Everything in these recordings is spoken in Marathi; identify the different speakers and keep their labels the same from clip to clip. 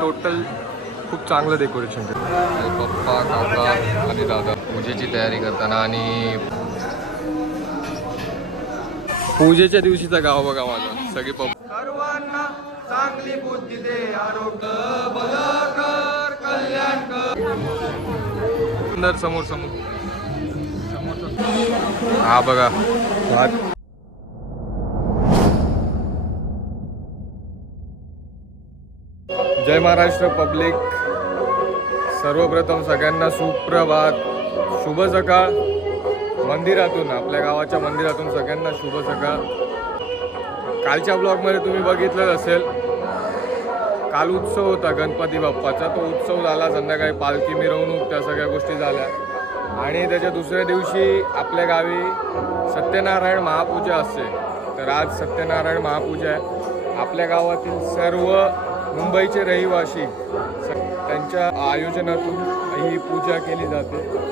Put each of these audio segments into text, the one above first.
Speaker 1: टोटल खूप चांगलं डेकोरेशन केलं. पप्पा काका आणि दादा. पूजेची तयारी करताना आणि पूजेच्या दिवशीचा गाव बघा माझा. सगळे पप्पा. सर्वांना चांगली बुद्धी दे आरोग्य कर कल्याण कर. सुंदर समोर समोर. हा बघा. भात जय महाराष्ट्र पब्लिक. सर्वप्रथम सगळ्यांना सुप्रभात. शुभ सकाळ. मंदिरातून आपल्या गावाच्या मंदिरातून सगळ्यांना शुभ सकाळ. कालच्या ब्लॉगमध्ये तुम्ही बघितलं असेल. काल उत्सव होता गणपती बाप्पाचा. तो उत्सव झाला संध्याकाळी पालखी मिरवणूक त्या सगळ्या गोष्टी झाल्या. आणि त्याच्या दुसऱ्या दिवशी आपल्या गावी सत्यनारायण महापूजा असते. तर आज सत्यनारायण महापूजा आहे. आपल्या गावातील सर्व मुंबईचे रहिवासी. स- त्यांच्या आयोजनातून ही पूजा केली जाते.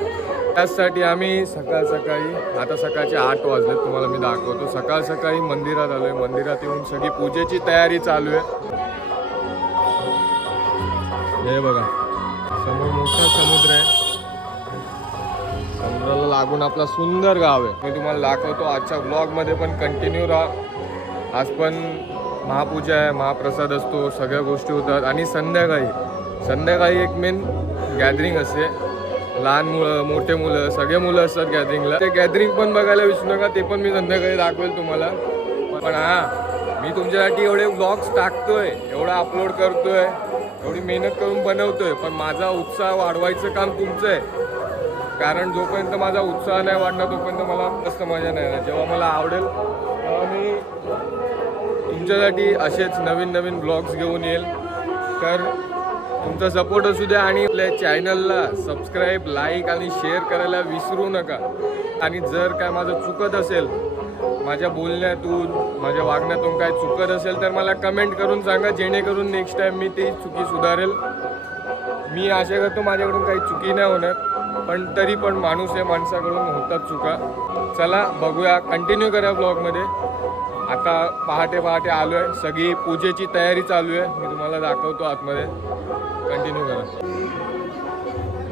Speaker 1: त्याचसाठी आम्ही सकाळ सकाळी आता सकाळचे आठ वाजले तुम्हाला मी दाखवतो. सकाळ सकाळी मंदिरात आलोय. मंदिरात येऊन सगळी पूजेची तयारी चालू आहे. हे बघा. समोर मोठा समुद्र आहे. समुद्राला लागून आपला सुंदर गाव आहे. मी तुम्हाला दाखवतो. आजच्या ब्लॉगमध्ये पण कंटिन्यू राहा. आज पण महापूजा आहे महाप्रसाद असतो सगळ्या गोष्टी होतात. आणि संध्याकाळी संध्याकाळी एक मेन गॅदरिंग असते. लहान मुलं मोठे मुलं सगळे मुलं असतात गॅदरिंगला ते गॅदरिंग पण बघायला विसरू नका ते पण मी संध्याकाळी दाखवेल तुम्हाला. पण हा मी तुमच्यासाठी एवढे ब्लॉग्स टाकतोय एवढा अपलोड करतोय एवढी मेहनत करून बनवतोय पण माझा उत्साह वाढवायचं काम तुमचं आहे. कारण जोपर्यंत माझा उत्साह नाही वाढणार तोपर्यंत मला जास्त मजा नाही येणार. जेव्हा मला आवडेल तेव्हा मी तुमच्यासाठी असेच नवीन नवीन ब्लॉग्स घेऊन येईल. तर तुमचा सपोर्ट असू द्या आणि आपल्या चॅनलला सबस्क्राईब लाईक आणि शेअर करायला विसरू नका. आणि जर काय माझं चुकत असेल माझ्या बोलण्यातून माझ्या वागण्यातून काय चुकत असेल तर मला कमेंट करून सांगा. जेणेकरून नेक्स्ट टाईम मी ती चुकी सुधारेल. मी आशा करतो माझ्याकडून काही चुकी नाही होणार पण तरी पण माणूस आहे माणसाकडून होतात चुका. चला बघूया. कंटिन्यू करा ब्लॉगमध्ये आता पहाटे पहाटे आलो आहे सगळी पूजेची तयारी चालू आहे. मी तुम्हाला दाखवतो आतमध्ये. कंटिन्यू करा.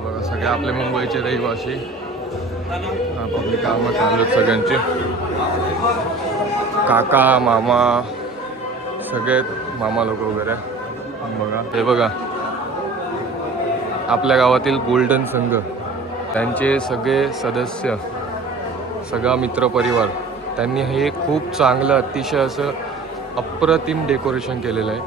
Speaker 1: बघा सगळे आपले मुंबईचे रहिवासी. आपली कामं चालू आहेत सगळ्यांची. काका मामा सगळे मामा लोक वगैरे. बघा. हे बघा. आपल्या गावातील गोल्डन संघ त्यांचे सगळे सदस्य सगळा मित्रपरिवार. त्यांनी हे खूप चांगलं अतिशय असं अप्रतिम डेकोरेशन केलेलं आहे.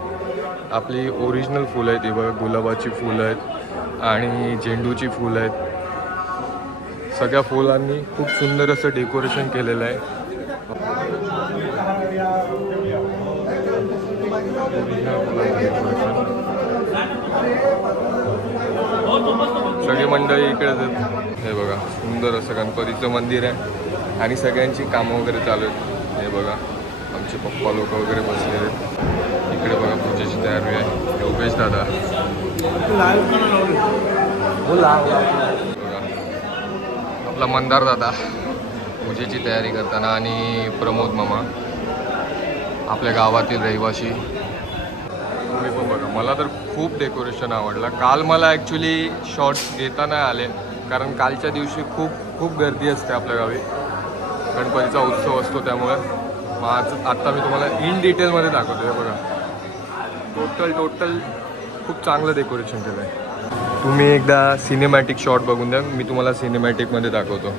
Speaker 1: आपली ओरिजिनल फुलं आहेत ही बघा गुलाबाची फुलं आहेत आणि झेंडूची फुलं आहेत. सगळ्या फुलांनी खूप सुंदर असं डेकोरेशन केलेलं आहे. सगळी मंडळी इकडेच हे बघा सुंदर असं गणपतीचं मंदिर आहे. आणि सगळ्यांची कामं वगैरे चालू आहेत. हे बघा आमचे पप्पा लोक वगैरे बसलेले आहेत. इकडे बघा पूजेची तयारी आहे. योगेश दादा. बघा आपला मंदार दादा पूजेची तयारी करताना आणि प्रमोद मामा आपल्या गावातील रहिवासी. तुम्ही पण बघा मला तर खूप डेकोरेशन आवडलं. काल मला ॲक्च्युली शॉर्ट्स घेता नाही आले कारण कालच्या दिवशी खूप खूप गर्दी असते आपल्या गावी. गणपतीचा उत्सव असतो त्यामुळे. मग आज आत्ता मी तुम्हाला इन डिटेलमध्ये दाखवतो. हे बघा. टोटल टोटल खूप चांगलं डेकोरेशन केलं आहे तुम्ही एकदा सिनेमॅटिक शॉट बघून द्या. मी तुम्हाला सिनेमॅटिकमध्ये दाखवतो.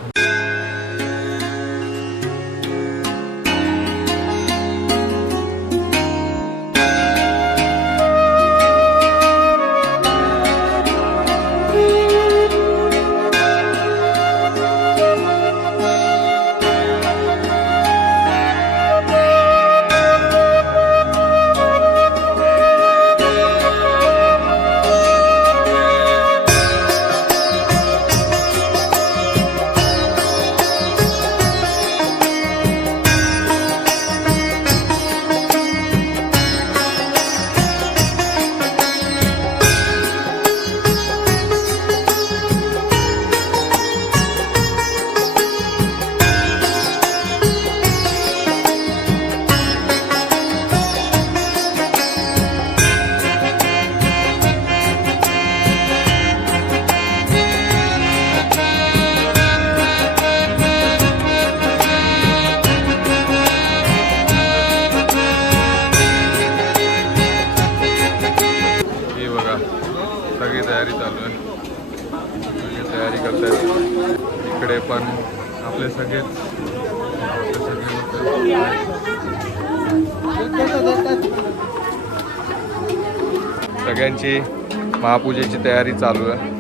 Speaker 1: लोकं- महापूजेची तयारी चालू आहे.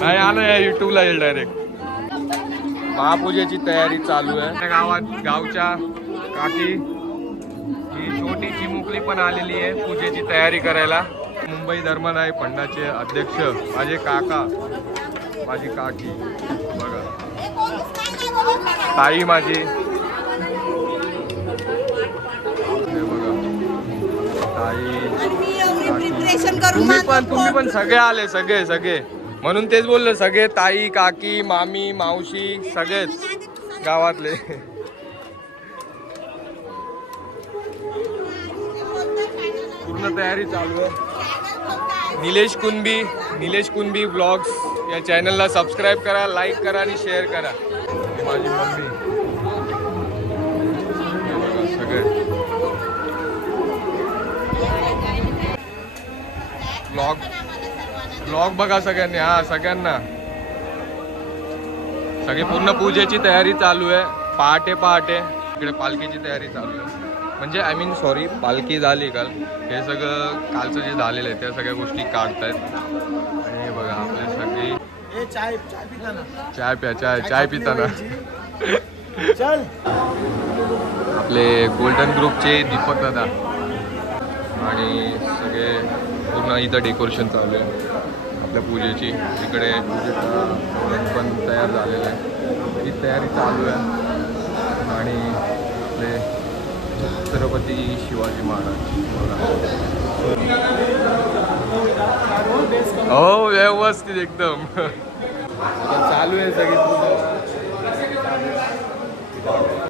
Speaker 1: नाही आलं या युट्यूबला येईल डायरेक्ट महापूजेची तयारी चालू आहे. त्या गावात गावच्या काकी ही छोटी चिमुकली पण आलेली आहे पूजेची तयारी करायला. मुंबई धर्मदाय फंडाचे अध्यक्ष माझे काका माझी काकी बघा. ताई माझी.
Speaker 2: प्रिपरेशन करून
Speaker 1: तुम्ही पण तुम्ही पण सगळे आले सगळे सगळे. म्हणून तेच बोललो सगळे ताई काकी मामी मावशी सगळेच गावातले. पूर्ण तयारी चालू आहे. निलेश कुंबी निलेश कुंबी ब्लॉग्स या चॅनलला सबस्क्राईब करा लाईक करा आणि शेअर करा. माझी मम्मी. ब्लॉग ब्लॉग बघा सगळ्यांनी हा सगळ्यांना. सगळी पूर्ण पूजेची तयारी चालू आहे. पहाटे पहाटे. इकडे पालखीची तयारी चालू आहे. म्हणजे आय मीन सॉरी पालखी झाली काल. हे सगळं कालचं जे झालेलं आहे त्या सगळ्या गोष्टी काढतायत. आणि हे बघा आपले सगळी
Speaker 3: चाय चाय
Speaker 1: प्या चाय चाय पिताना
Speaker 3: चल.
Speaker 1: आपले गोल्डन ग्रुपचे दीपक दादा आणि सगळे पूर्ण इथं डेकोरेशन चालू आहे. आपल्या पूजेची. इकडे पूजेचा पण तयार झालेला आहे. ही तयारी चालू आहे. आणि आपले छत्रपती शिवाजी महाराज. हो व्यवस्थित एकदम. चालू आहे सगळी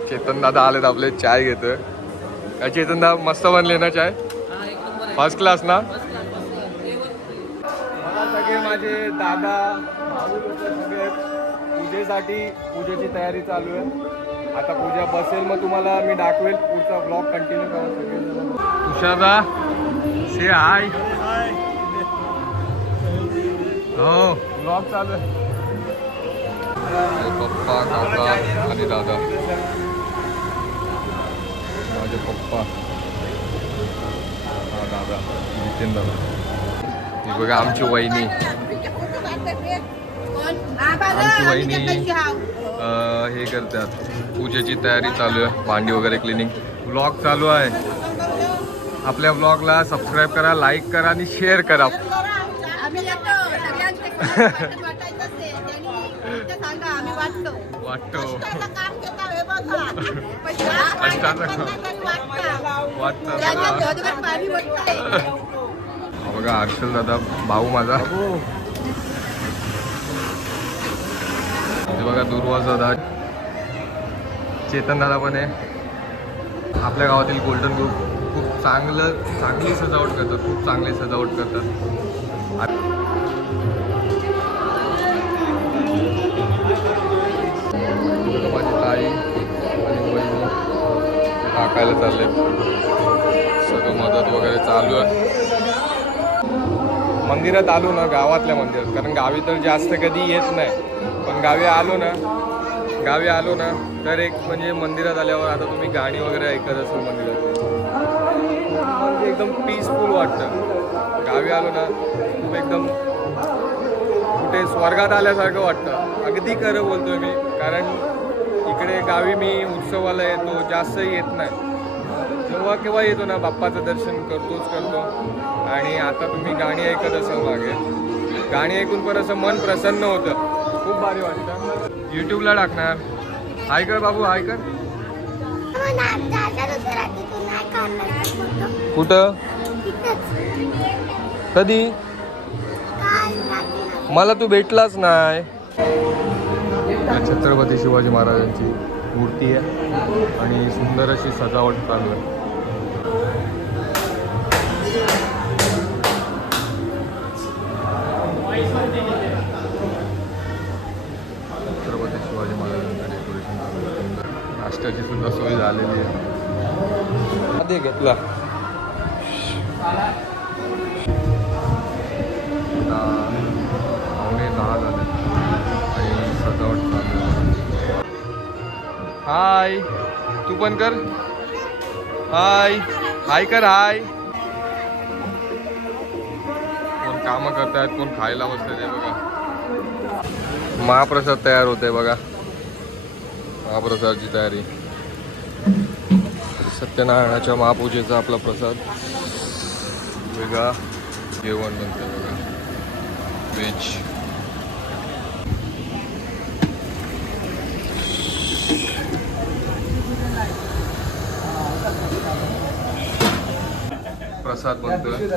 Speaker 1: चेतन दादा आलेत आपले. चाय घेतोय. काय चेतन दादा मस्त बनले ना चाय? फर्स्ट क्लास ना? माझे दादा भाऊ लोक सगळे पूजेसाठी पूजेची तयारी चालू आहे. आता पूजा बसेल मग तुम्हाला मी दाखवेल. पुढचा ब्लॉग कंटिन्यू करून सगळे तुषारदा से हाय हो. ब्लॉग चालू आहे. पप्पा काका आणि दादा. माझे पप्पा. हा दादा. नितीन दादा. ही बघा आमची वहिनी. आमची वहिनी हे करतात. पूजेची तयारी चालू आहे. भांडी वगैरे क्लिनिंग ब्लॉग चालू आहे. आपल्या ब्लॉगला सबस्क्राईब करा लाईक करा आणि शेअर करा.
Speaker 2: आम्ही येतो सगळ्यांचे वाटायचं असेल. त्यांनी ते सांगा आम्ही वाटतो.
Speaker 1: वाटतो.
Speaker 2: बघा.
Speaker 1: हर्षल दादा भाऊ माझा. बघा दुर्वास दादा चेतन दादा पण आहे. आपल्या गावातील गोल्डन ग्रुप खूप चांगलं चांगली सजावट करतात खूप चांगली सजावट करतात. माझी ताई आणि टाकायला चालले. सगळं मदत वगैरे चालू आहे. मंदिरात आलो ना गावातल्या मंदिरात कारण गावी तर जास्त कधी येत नाही. गावी आलो ना. गावी आलो ना तर एक म्हणजे मंदिरात आल्यावर आता तुम्ही गाणी वगैरे ऐकत असाल मंदिरात. म्हणजे एकदम पीसफुल वाटतं. गावी आलो ना खूप एकदम कुठे स्वर्गात आल्यासारखं वाटतं. अगदी खरं बोलतोय मी कारण इकडे गावी मी उत्सवाला येतो जास्त येत नाही. जेव्हा केव्हा येतो ना बाप्पाचं दर्शन करतोच करतो. आणि आता तुम्ही गाणी ऐकत असाल मागे. गाणी ऐकून पण असं मन प्रसन्न होतं. खूप भारी वाटतं. यूट्यूबला टाकणार. हाय कर बाबू हाय कर. कुठं? कधी? मला तू भेटलाच नाही. छत्रपती शिवाजी महाराजांची मूर्ती आहे आणि सुंदर अशी सजावट चालू आहे. छत्रपती नाश्त्याची सुद्धा सोय झालेली आहे. आधी घेतला. हाय. तू पण कर. हाय. हाय कर हाय. कोण कामं करतायत कोण खायला बसतात बघा. महाप्रसाद तयार होते बघा. महाप्रसादची तयारी. सत्यनारायणाच्या महापूजेचा आपला प्रसाद. वेगळा. जेवण बनतं बघा. व्हेज प्रसाद बनतोय.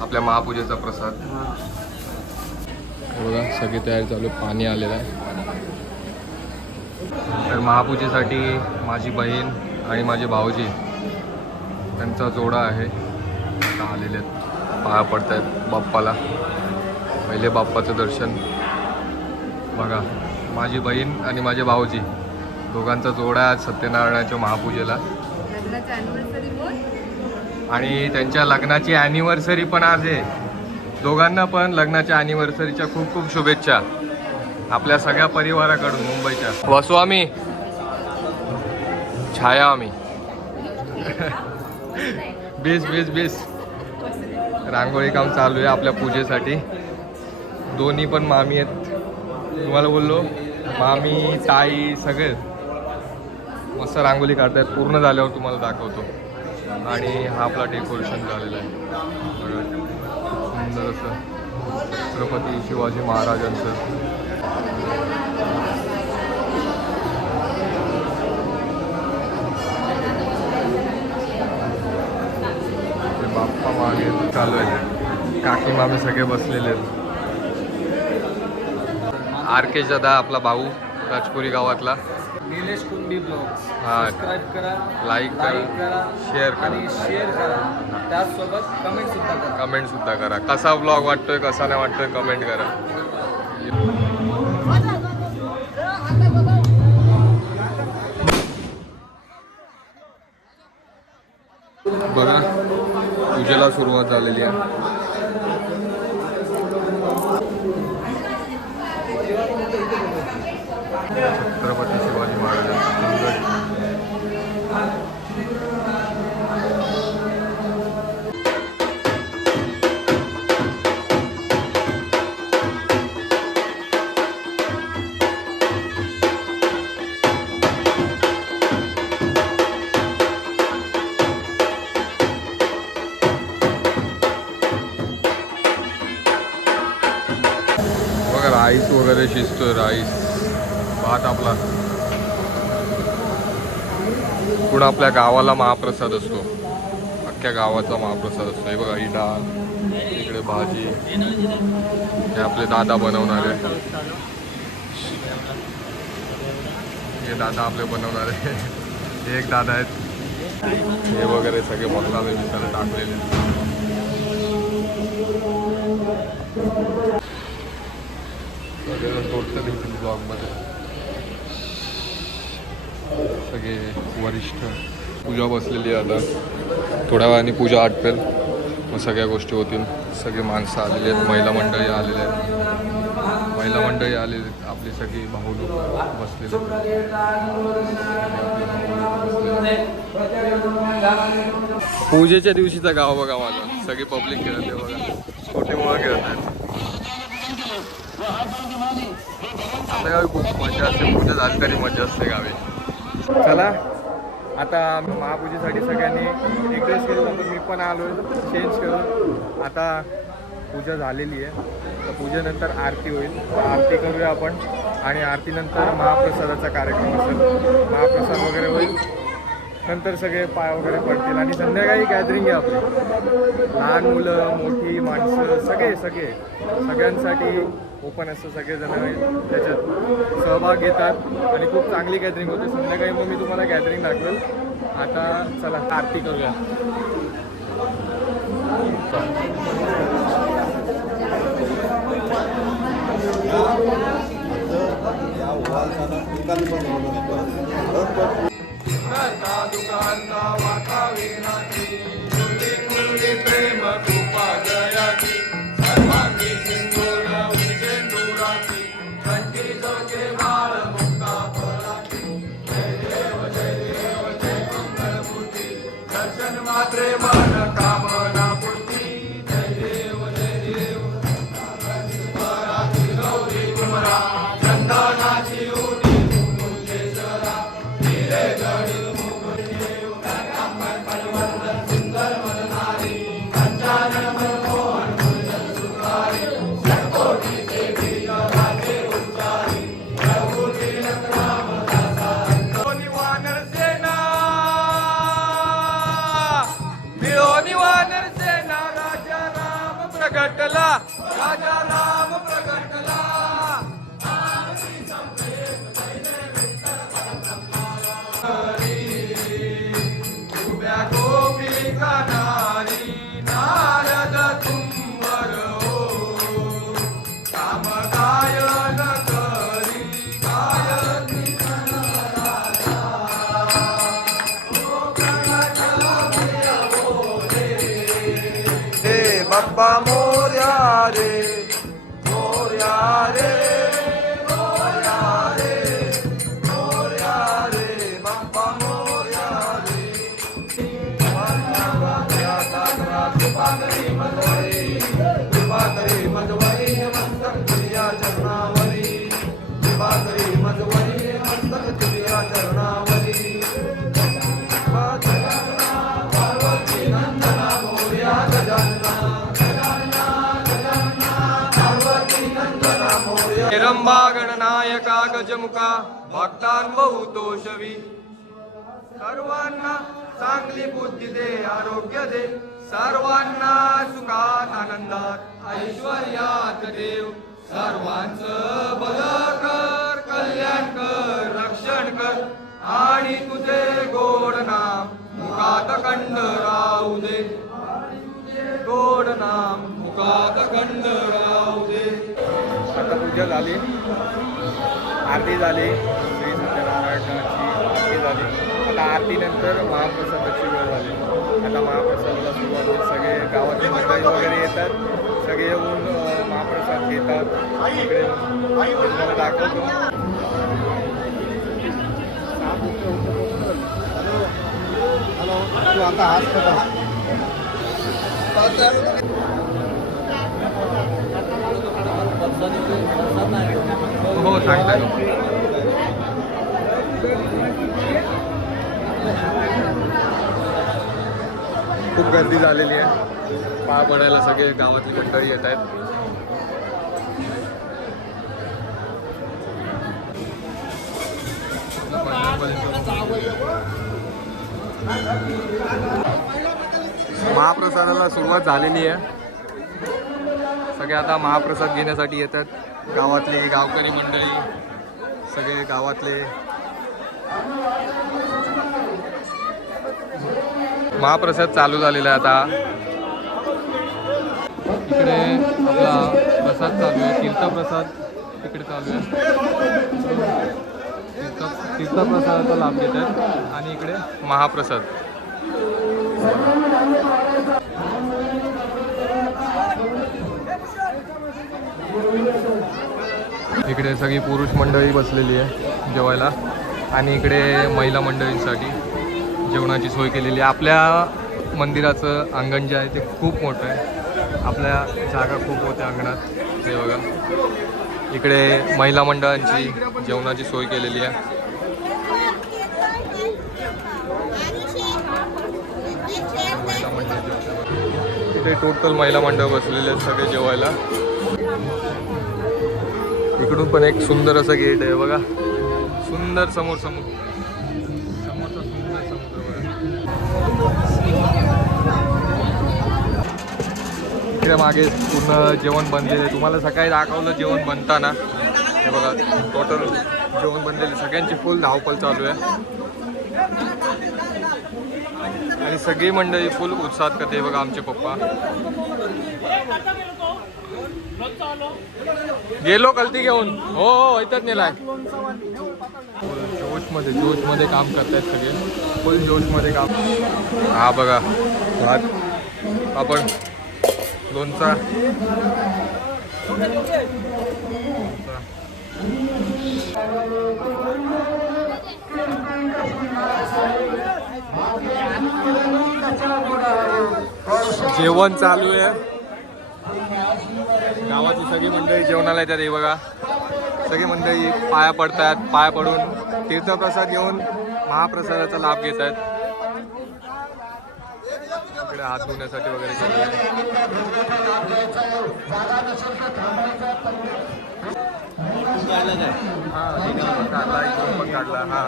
Speaker 1: आपल्या महापूजेचा प्रसाद. बघा सगळी तयारी चालू पाणी आलेलं आहे. तर महापूजेसाठी माझी बहीण आणि माझे भाऊजी त्यांचा जोडा आहे. आलेले आहेत. पाया पडत आहेत बाप्पाला. पहिले बाप्पाचं दर्शन. बघा माझी बहीण आणि माझे भाऊजी दोघांचा जोडा आहे आज सत्यनारायणाच्या महापूजेला. आणि त्यांच्या लग्नाची अॅनिव्हर्सरी पण आज आहे. दोघांना पण लग्नाच्या अॅनिव्हर्सरीच्या खूप खूप शुभेच्छा. आपल्या सगळ्या परिवाराकडून मुंबईच्या. वसू आम्ही. छाया आम्ही. बीस बीस बीस. रांगोळी काम चालू आहे आपल्या पूजेसाठी. दोन्ही पण मामी आहेत. तुम्हाला बोललो मामी ताई सगळे. मस्त रांगोळी काढतायत. पूर्ण झाल्यावर तुम्हाला दाखवतो. आणि हा आपला डेकोरेशन झालेला आहे. सुंदर असं. छत्रपती शिवाजी महाराजांचं. बाप्पा मागे चालू आहे. काकी मामे सगळे बसलेले आहेत. आर के जदा आपला भाऊ राजपुरी गावातला.
Speaker 3: निलेश कुंडी ब्लॉग.
Speaker 1: हा.
Speaker 3: सबस्क्राईब करा
Speaker 1: लाईक करा शेअर करा.
Speaker 3: आणि शेअर करा. त्याचसोबत कमेंट सुद्धा करा.
Speaker 1: कमेंट सुद्धा करा. कसा ब्लॉग वाटतोय कसा नाही वाटतोय कमेंट करा. सुरुवात झालेली आहे. आपल्या गावाला महाप्रसाद असतो. अख्ख्या गावाचा महाप्रसाद असतो. हे बघा ही डाळ इकडे भाजी हे आपले दादा बनवणारे. हे दादा आपले बनवणारे. हे एक दादा आहेत. हे वगैरे सगळे मसाले बिसाले टाकलेले. सगळे तोडतं ब्लॉगमध्ये सगळे वरिष्ठ. पूजा बसलेली आहे आता. थोड्या वेळाने पूजा आटपेल. मग सगळ्या गोष्टी होतील. सगळे माणसं आलेली आहेत. महिला मंडळी आलेले आहेत. महिला मंडळी आलेली आहेत. आपली सगळी भाऊ लोक बसलेले पूजेच्या दिवशीचा गाव बघा माझा. सगळी पब्लिक खेळते बघा. छोटे मुळा खेळत आहेत आता गावी खूप मजा असते. पूजा झाली तरी मजा असते गावी. चला आता महापूजेसाठी सगळ्यांनी एक ड्रेस केलेला होता मी पण आलो चेंज करून. आता पूजा झालेली आहे. तर पूजेनंतर आरती होईल. आरती करूया आपण. आणि आरतीनंतर महाप्रसादाचा कार्यक्रम असेल. महाप्रसाद वगैरे होईल. नंतर सगळे पाय वगैरे पडतील आणि संध्याकाळी गॅदरिंग आहे आपली. लहान मुलं मोठी माणसं सगळे सगळे. सगळ्यांसाठी ओपन असतं सगळेजण त्याच्यात सहभाग घेतात आणि खूप चांगली गॅदरिंग होते. संध्याकाळी मग मी तुम्हाला गॅदरिंग दाखवेल. आता चला आरती करूया. बाप्पा मोर्या रे मोर्या रे गजमुखा भक्तांबहुतो शवी सर्वांना चांगली बुद्धी दे आरोग्य दे सर्वांना सुखात आनंदात ऐश्वर्यात देव। सर्वांचं बल कर कल्याण कर रक्षण कर आणि तुझे गोड नाम मुखात खंड राहू दे। गोड नाम मुखात खंड राहू दे। आता पूजा झाली. आरती झाली. श्री सत्यनारायणाची आरती झाली. आता आरतीनंतर महाप्रसादाची वेळ झाली. आता महाप्रसादाला सुरुवात होईल सगळे गावातले मंडळी वगैरे येतात. सगळे येऊन महाप्रसाद घेतात. इकडे तुम्हाला दाखवतो. हो सांगता खूप गर्दी झालेली आहे. पाय पडायला सगळे गावातली मंडळी येत आहेत. महाप्रसादाला सुरुवात झालेली आहे. सगळे आता महाप्रसाद घेण्यासाठी येतात. गावातले गावकरी मंडळी सगळे गावातले. महाप्रसाद चालू झालेला आहे आता. इकडे आपला प्रसाद चालू आहे. तीर्थप्रसाद तिकडे चालू आहे. तीर्थ तीर्थप्रसादाचा लाभ घेत आहेत आणि इकडे महाप्रसाद. इकडे सगळी पुरुष मंडळी बसलेली आहे जेवायला. आणि इकडे महिला मंडळींसाठी जेवणाची सोय केलेली आहे. आपल्या मंदिराचं अंगण जे आहे ते खूप मोठं आहे. आपल्या जागा खूप होत्या अंगणात ते बघा. इकडे महिला मंडळांची जेवणाची सोय केलेली आहे. महिला मंडळ इथे टोटल महिला मंडळ बसलेले आहेत सगळे जेवायला. इकडून पण एक सुंदर असं गेट आहे बघा. सुंदर समोर समोर. समोरचा सुंदर समुद्र इकडे मागे पूर्ण जेवण बनलेलं आहे. तुम्हाला सकाळी दाखवलं जेवण बनताना. हे बघा टोटल जेवण बनलेले सगळ्यांची फुल धावपळ चालू आहे. आणि सगळी मंडळी फुल उत्साहात करते. बघा आमचे पप्पा. गेलो कलती घेऊन. हो हो इथंच नेलाय. जोशमध्ये जोशमध्ये काम करतायत सगळे. फुल जोशमध्ये काम. हा बघा भात. आपण लोणचा. जेवण चालू आहे. गावाची सगळी मंडळी जेवणाला येतात हे बघा. सगळी मंडळी पाया पडतात पाया पडून तीर्थप्रसाद घेऊन महाप्रसादाचा लाभ घेत आहेत इकडे हात धुण्यासाठी वगैरे काढला इकडून पण काढला हा.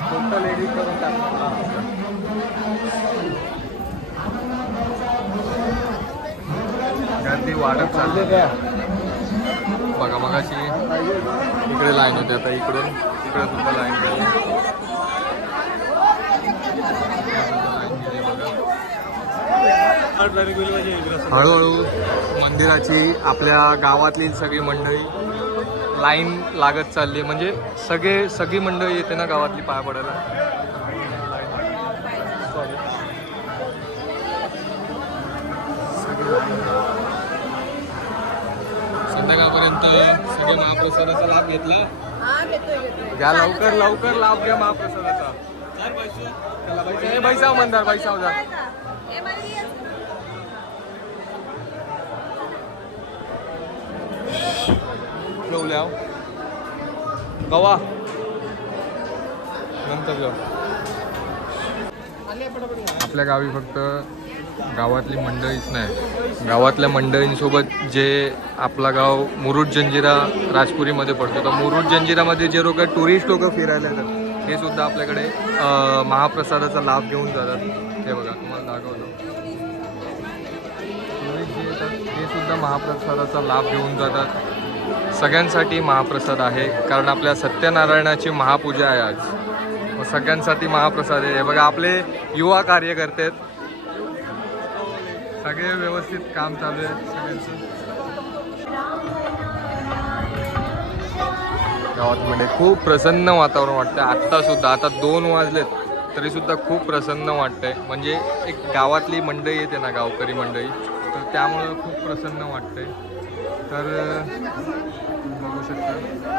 Speaker 1: टोटल एडिट करून टाकला. गर्दी वाढत चालली बघा मगाशी इकडे लाईन होते आता इकडून इकडे सुद्धा लाईन गेली हळूहळू मंदिराची आपल्या गावातली सगळी मंडळी लाईन लागत चालली म्हणजे सगळे सगळी मंडळी येते ना गावातली पाया पडायला? संध्याकाळपर्यंत सगळे महाप्रसादाचा लाभ घेतला. घ्या लवकर लवकर लाभ घ्या महाप्रसादाचा. चला, बैसा- ए, बैसाव म्हणतात बैसाव जा
Speaker 2: ए, बाई, ये.
Speaker 1: ठेवल्या. गवा. नंतर जाऊ आपल्या गावी फक्त गावातली मंडळीच नाही. गावातल्या मंडळींसोबत जे आपला गाव मुरुड जंजिरा राजपुरीमध्ये पडतो. तर मुरुड जंजिरामध्ये जे लोक टुरिस्ट लोक फिरायला येतात ते सुद्धा आपल्याकडे महाप्रसादाचा लाभ घेऊन जातात. हे बघा तुम्हाला दाखवलं टुरिस्ट जे येतात ते सुद्धा महाप्रसादाचा लाभ घेऊन जातात. सगळ्यांसाठी महाप्रसाद आहे कारण आपल्या सत्यनारायणाची महापूजा आहे आज. मग सगळ्यांसाठी महाप्रसाद आहे. हे बघा आपले युवा कार्यकर्ते आहेत. सगळे व्यवस्थित काम चालू आहे सगळ्यांचं. गावातमध्ये खूप प्रसन्न वातावरण वाटतं आत्ता सुद्धा आता दोन वाजलेत तरी सुद्धा खूप प्रसन्न वाटतंय. म्हणजे एक गावातली मंडळी येते ना गावकरी मंडळी तर त्यामुळं खूप प्रसन्न वाटतंय. तर बघू शकता.